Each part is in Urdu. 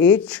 H।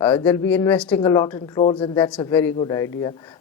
they'll be investing a lot in clothes, and that's a very good idea.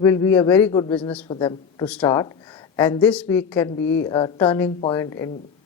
will be a very good business for them to start, and this week can be a turning point in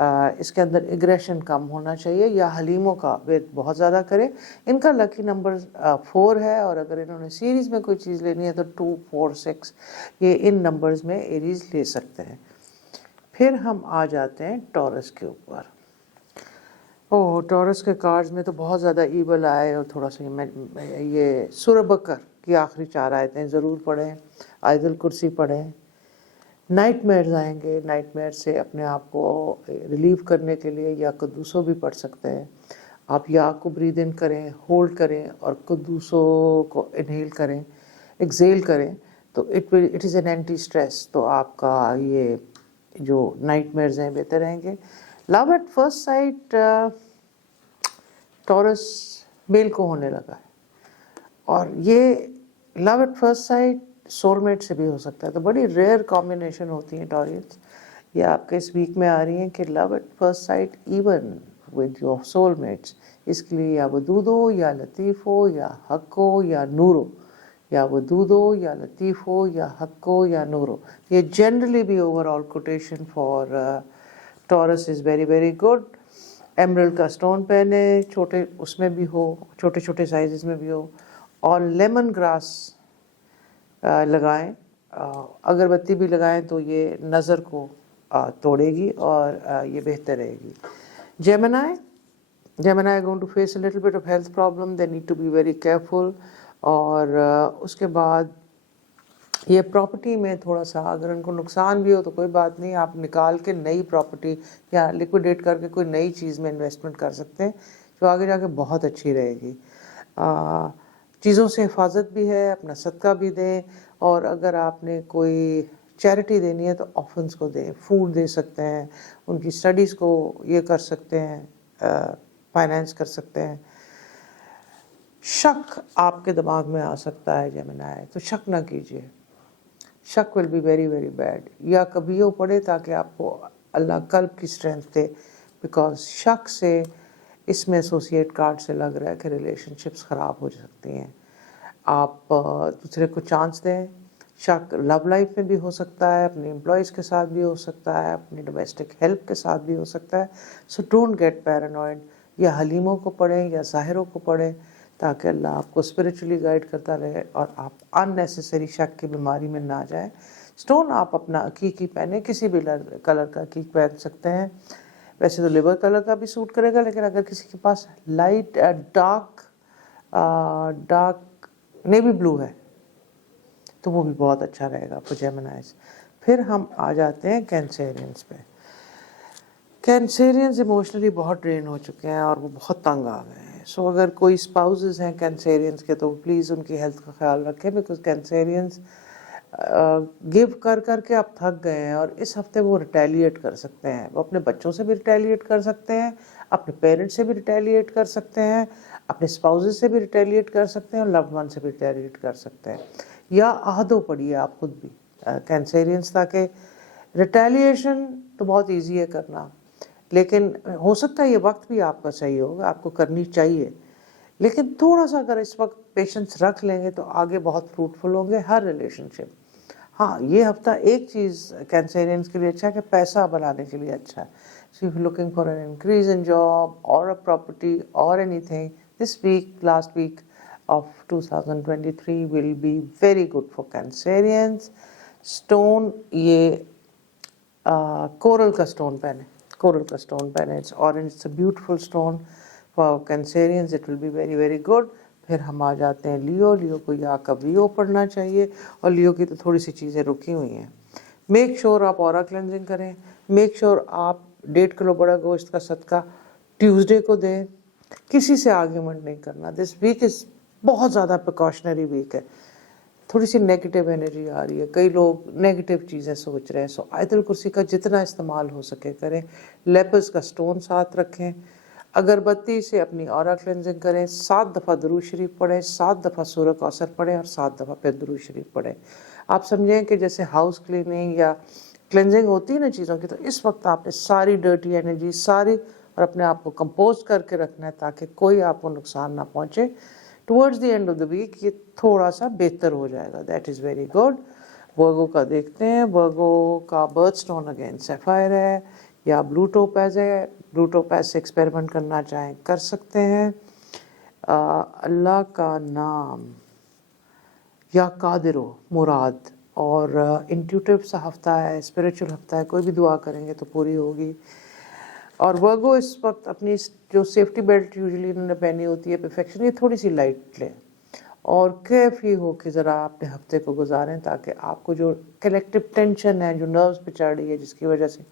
اس کے اندر اگریشن کم ہونا چاہیے یا حلیموں کا ویٹ بہت زیادہ کرے. ان کا لکی نمبر 4 ہے اور اگر انہوں نے سیریز میں کوئی چیز لینی ہے تو 2 4 6 یہ ان نمبرز میں ایریز لے سکتے ہیں. پھر ہم آ جاتے ہیں ٹورس کے اوپر. ٹورس کے کارڈز میں تو بہت زیادہ ایول آئے اور تھوڑا سا یہ سورہ بقر کی آخری 4 آیتیں ضرور پڑھیں, آیت الکرسی پڑھیں. نائٹ میئرز آئیں گے, نائٹ میئر سے اپنے آپ کو ریلیو کرنے کے لیے یا قدوسو بھی پڑھ سکتے ہیں. آپ یا کو برید ان کریں, ہولڈ کریں اور قدوسو کو انہیل کریں, ایکزیل کریں تو it is an entity stress. تو آپ کا یہ جو نائٹ میئرز ہیں بہتر رہیں گے. Love at first sight Taurus male کو ہونے لگا ہے اور یہ love at first sight soul mate سے بھی ہو سکتا ہے. تو بڑی ریئر کمبینیشن ہوتی ہیں ٹورینس. یہ آپ کے اس ویک میں آ رہی ہیں کہ love at first sight even with your soul mates. اس کے لیے یا ودود ہو یا لطیف ہو یا حق ہو یا نور ہو, یا ودود ہو یا لطیف ہو یا حق ہو یا نور ہو. یہ جنرلی بھی overall quotation for Taurus is very very good. Emerald کا سٹون پہنے, چھوٹے اس میں بھی ہو, چھوٹے چھوٹے سائزز میں بھی ہو, اور لیمن گراس لگائیں. اگربتی بھی لگائیں تو یہ نظر کو توڑے گی اور یہ بہتر رہے گی. Gemini are going to face a little bit of health problem. They need to be very careful. اور اس کے بعد یہ پراپرٹی میں تھوڑا سا اگر ان کو نقصان بھی ہو تو کوئی بات نہیں, آپ نکال کے نئی پراپرٹی یا لیکویڈیٹ کر کے کوئی نئی چیز میں انویسٹمنٹ کر سکتے ہیں جو آگے جا کے بہت اچھی رہے گی. چیزوں سے حفاظت بھی ہے, اپنا صدقہ بھی دیں, اور اگر آپ نے کوئی چیریٹی دینی ہے تو آفنس کو دیں, فوڈ دے سکتے ہیں, ان کی اسٹڈیز کو یہ کر سکتے ہیں, فائنینس کر سکتے ہیں. شک آپ کے دماغ میں آ سکتا ہے جیمنائی, تو شک نہ کیجیے. شک will be very very bad. یا کبھی وہ پڑھے تاکہ آپ کو اللہ قلب کی اسٹرینتھ دے, بیکاز شک سے اس میں ایسوسیٹ کارڈ سے لگ رہا ہے کہ ریلیشن شپس خراب ہو سکتی ہیں. آپ دوسرے کو چانس دیں. شک لو لائف میں بھی ہو سکتا ہے, اپنے امپلائیز کے ساتھ بھی ہو سکتا ہے, اپنی ڈومیسٹک ہیلپ کے ساتھ بھی ہو سکتا ہے. So don't get paranoid. یا حلیموں کو پڑھیں یا ظاہروں کو پڑھیں تاکہ اللہ آپ کو اسپریچولی گائیڈ کرتا رہے اور آپ ان نیسیسری شک کی بیماری میں نہ جائیں. سٹون آپ اپنا عقیقی پہنیں, کسی بھی کلر کا عقیق پہن سکتے ہیں. ویسے تو لیبر کلر کا بھی سوٹ کرے گا, لیکن اگر کسی کے پاس لائٹ ڈارک نیوی بلو ہے تو وہ بھی بہت اچھا رہے گا فار جیمنائز. پھر ہم آ جاتے ہیں کینسیرینز پہ. کینسیرینز ایموشنلی بہت ڈرین ہو چکے ہیں اور وہ بہت تنگ آ گئے ہیں. سو اگر کوئی اسپاؤزز ہیں کینسیرینز کے تو پلیز ان کی ہیلتھ کا خیال رکھیں, بیکاز کینسیرینز گیو کر کر کے اب تھک گئے ہیں اور اس ہفتے وہ ریٹیلیٹ کر سکتے ہیں. وہ اپنے بچوں سے بھی ریٹیلیٹ کر سکتے ہیں, اپنے پیرنٹس سے بھی ریٹیلیٹ کر سکتے ہیں, اپنے اسپاؤزز سے بھی ریٹیلیٹ کر سکتے ہیں, اور لوڈ ون سے بھی ریٹیلیٹ کر سکتے ہیں. یا عہدو پڑھیے آپ خود بھی کینسیرینز, تاکہ ریٹیلیشن تو بہت ایزی ہے کرنا, لیکن ہو سکتا ہے یہ وقت بھی آپ کا صحیح ہوگا, آپ کو کرنی چاہیے, لیکن تھوڑا سا اگر اس وقت پیشنس رکھ لیں گے تو آگے بہت فروٹفل ہوں گے ہر ریلیشن شپ. ہاں یہ ہفتہ ایک چیز کینسیرینز کے لیے اچھا ہے کہ پیسہ بنانے کے لیے اچھا ہے. So if you're looking for an increase in job or a property or anything, this week, last week of 2023 will be very good for Cancerians. Stone, یہ coral کا stone پہنے, coral کا stone پہنے. It's orange, it's a beautiful stone for Cancerians. It will be very very good. پھر ہم آ جاتے ہیں لیو کو یا کبریو پڑھنا چاہیے, اور لیو کی تو تھوڑی سی چیزیں رکی ہوئی ہیں. میک شور آپ اورا کلینزنگ کریں. میک شور آپ 1.5 کلو بڑا گوشت کا صدقہ ٹیوزڈے کو دیں. کسی سے آرگیومنٹ نہیں کرنا. دس ویک از بہت زیادہ پریکاشنری ویک ہے. تھوڑی سی نیگیٹو انرجی آ رہی ہے, کئی لوگ نیگیٹو چیزیں سوچ رہے ہیں. سو آیت الکرسی کا جتنا استعمال ہو سکے کریں. لیپس کا سٹون ساتھ رکھیں. اگربتی سے اپنی اورا کلینزنگ کریں. 7 دفعہ درود شریف پڑھیں, 7 دفعہ سورہ کوثر پڑھیں, اور 7 دفعہ پھر درود شریف پڑھیں. آپ سمجھیں کہ جیسے ہاؤس کلیننگ یا کلینزنگ ہوتی ہے نا چیزوں کی, تو اس وقت آپ نے ساری ڈرٹی انرجی ساری اور اپنے آپ کو کمپوز کر کے رکھنا ہے تاکہ کوئی آپ کو نقصان نہ پہنچے. Towards the end of the week یہ تھوڑا سا بہتر ہو جائے گا. That is very good. Virgo کا دیکھتے ہیں. ورگو کا برتھ سٹون اگین سیفائر ہے. یا بلو ٹوپیز ہے، بلو ٹوپیز سے ایکسپیریمنٹ کرنا چاہیں کر سکتے ہیں. اللہ کا نام یا قادر و مراد اور انٹیوٹیو سا ہفتہ ہے، اسپریچول ہفتہ ہے، کوئی بھی دعا کریں گے تو پوری ہوگی. اور ورگو اس وقت اپنی جو سیفٹی بیلٹ یوزلی انہوں نے پہنی ہوتی ہے پرفیکشن، یہ تھوڑی سی لائٹ لیں اور کیفی ہو کے ذرا اپنے ہفتے کو گزاریں، تاکہ آپ کو جو کلیکٹیو ٹینشن ہے جو نروز پہ چڑھ رہی ہے، جس کی وجہ سے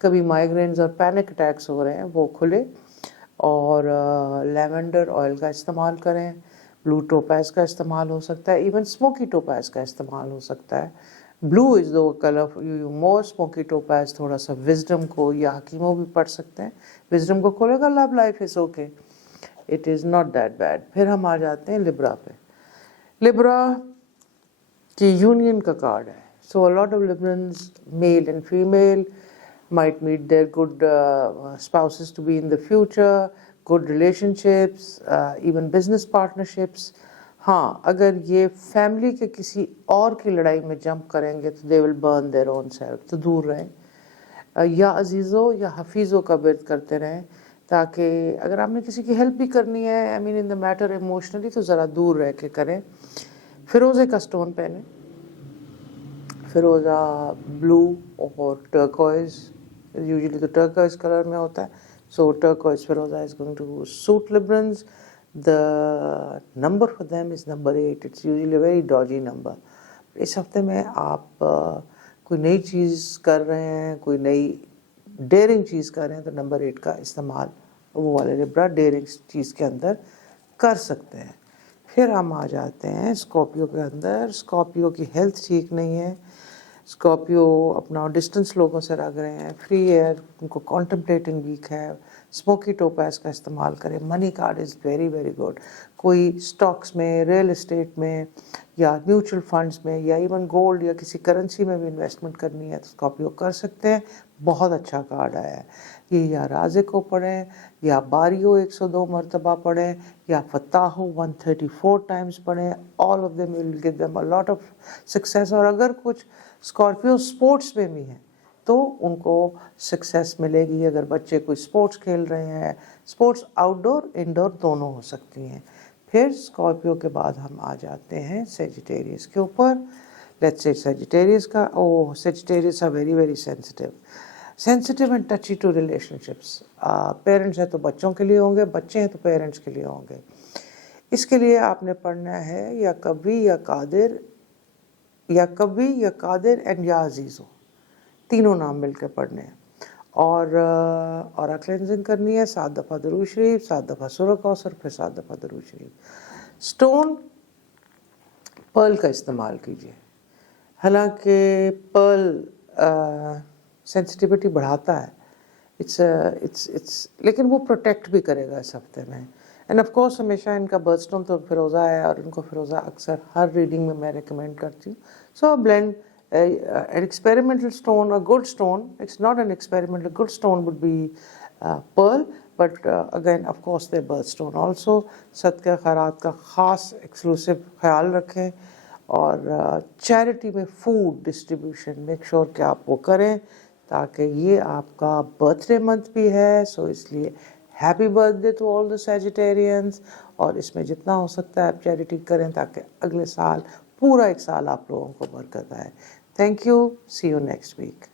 کبھی مائیگرینز اور پینک اٹیکس ہو رہے ہیں، وہ کھلے. اور لیونڈر آئل کا استعمال کریں، بلو ٹوپیز کا استعمال ہو سکتا ہے، ایون اسموکی ٹوپیز کا استعمال ہو سکتا ہے. بلو از دو کلر مور اسموکی ٹوپیز تھوڑا سا وزڈم کو یا حکیموں بھی پڑھ سکتے ہیں. وزڈم کو کھولے گا love life is okay, it is not that bad. پھر ہم آ جاتے ہیں لبرا پہ. لبرا کی یونین کا کارڈ ہے. سو a lot of Librans, male and female, might meet their good spouses to be in the future, good relationships, even business partnerships. ہاں اگر یہ فیملی کے کسی اور کی لڑائی میں جمپ کریں گے تو they will burn their own self. تو دور رہیں، یا عزیزوں یا حفیظوں کا ورد کرتے رہیں، تاکہ اگر آپ نے کسی کی ہیلپ بھی کرنی ہے I mean in the matter emotionally تو ذرا دور رہ کے کریں. فیروزے کا سٹون پہنیں، فیروزہ بلو اور ٹرکوائز، یوزلی تو ٹرکوائز کلر میں ہوتا ہے. سو ٹرکوائز فیروزہ is going to suit Librans. The number for them is number 8. It's usually a very dodgy number. اس ہفتے میں آپ کوئی نئی چیز کر رہے ہیں، کوئی نئی ڈیئرنگ چیز کر رہے ہیں، تو نمبر 8 کا استعمال وہ والے لبرا ڈیئرنگ چیز کے اندر کر سکتے ہیں. پھر ہم آ جاتے ہیں اسکارپیو کے اندر. اسکارپیو کی ہیلتھ ٹھیک نہیں ہے. اسکارپیو اپنا ڈسٹنس لوگوں سے رکھ رہے ہیں، فری ایئر، ان کو کانٹمپلیٹنگ ویک ہے. اسموکی ٹوپیز کا استعمال کریں. Money card is very very good. کوئی اسٹاکس میں، ریئل اسٹیٹ میں یا میوچل فنڈز میں یا ایون گولڈ یا کسی کرنسی میں بھی انویسٹمنٹ کرنی ہے تو اسکارپیو کر سکتے ہیں. بہت اچھا کارڈ آیا ہے یہ. یا رازق کو پڑھیں، یا باریو 102 مرتبہ پڑھیں، یا فتاح 134 ٹائمز پڑھیں. All of them will give them a lot of success. اور اگر کچھ اسکارپیو اسپورٹس میں بھی ہیں تو ان کو سکسیس ملے گی. اگر بچے کوئی اسپورٹس کھیل رہے ہیں، اسپورٹس آؤٹ ڈور انڈور دونوں ہو سکتی ہیں. پھر اسکارپیو کے بعد ہم آ جاتے ہیں سیجیٹیریس کے اوپر. لیٹس سے سیجیٹیریس کا Sagittarius are very very sensitive and touchy to relationships. پیرنٹس ہیں تو بچوں کے لیے ہوں گے، بچے ہیں تو پیرنٹس کے لیے ہوں گے. اس کے لیے آپ نے پڑھنا ہے یا کبھی یا قادر، یا کبھی یا قادر اینڈ یا عزیزو، تینوں نام مل کے پڑھنے ہیں. اور کلینزنگ کرنی ہے 7 دفعہ درود شریف، 7 دفعہ سورہ کوثر، پھر 7 دفعہ درود شریف. سٹون پرل کا استعمال کیجیے. حالانکہ پرل سینسٹیوٹی بڑھاتا ہے، لیکن وہ پروٹیکٹ بھی کرے گا اس ہفتے میں. اینڈ آف کورس ہمیشہ ان کا برتھ اسٹون تو فیروزہ ہے، اور ان کو فیروزہ اکثر ہر ریڈنگ میں میں ریکمینڈ کرتی ہوں. سو blend an experimental stone, a good stone. It's not an experiment. A good stone would be pearl, but again, of course, their birthstone also. صدقہ خیرات کا خاص ایکسکلوسیو خیال رکھیں. اور چیریٹی میں فوڈ ڈسٹریبیوشن میک شور کہ آپ وہ کریں، تاکہ یہ آپ کا برتھ ڈے منتھ بھی ہے. سو اس لیے happy birthday to all the Sagittarians. اور اس میں جتنا ہو سکتا ہے آپ چیریٹی کریں، تاکہ اگلے سال پورا ایک سال آپ لوگوں کو برکت آئے. Thank you. See you next week.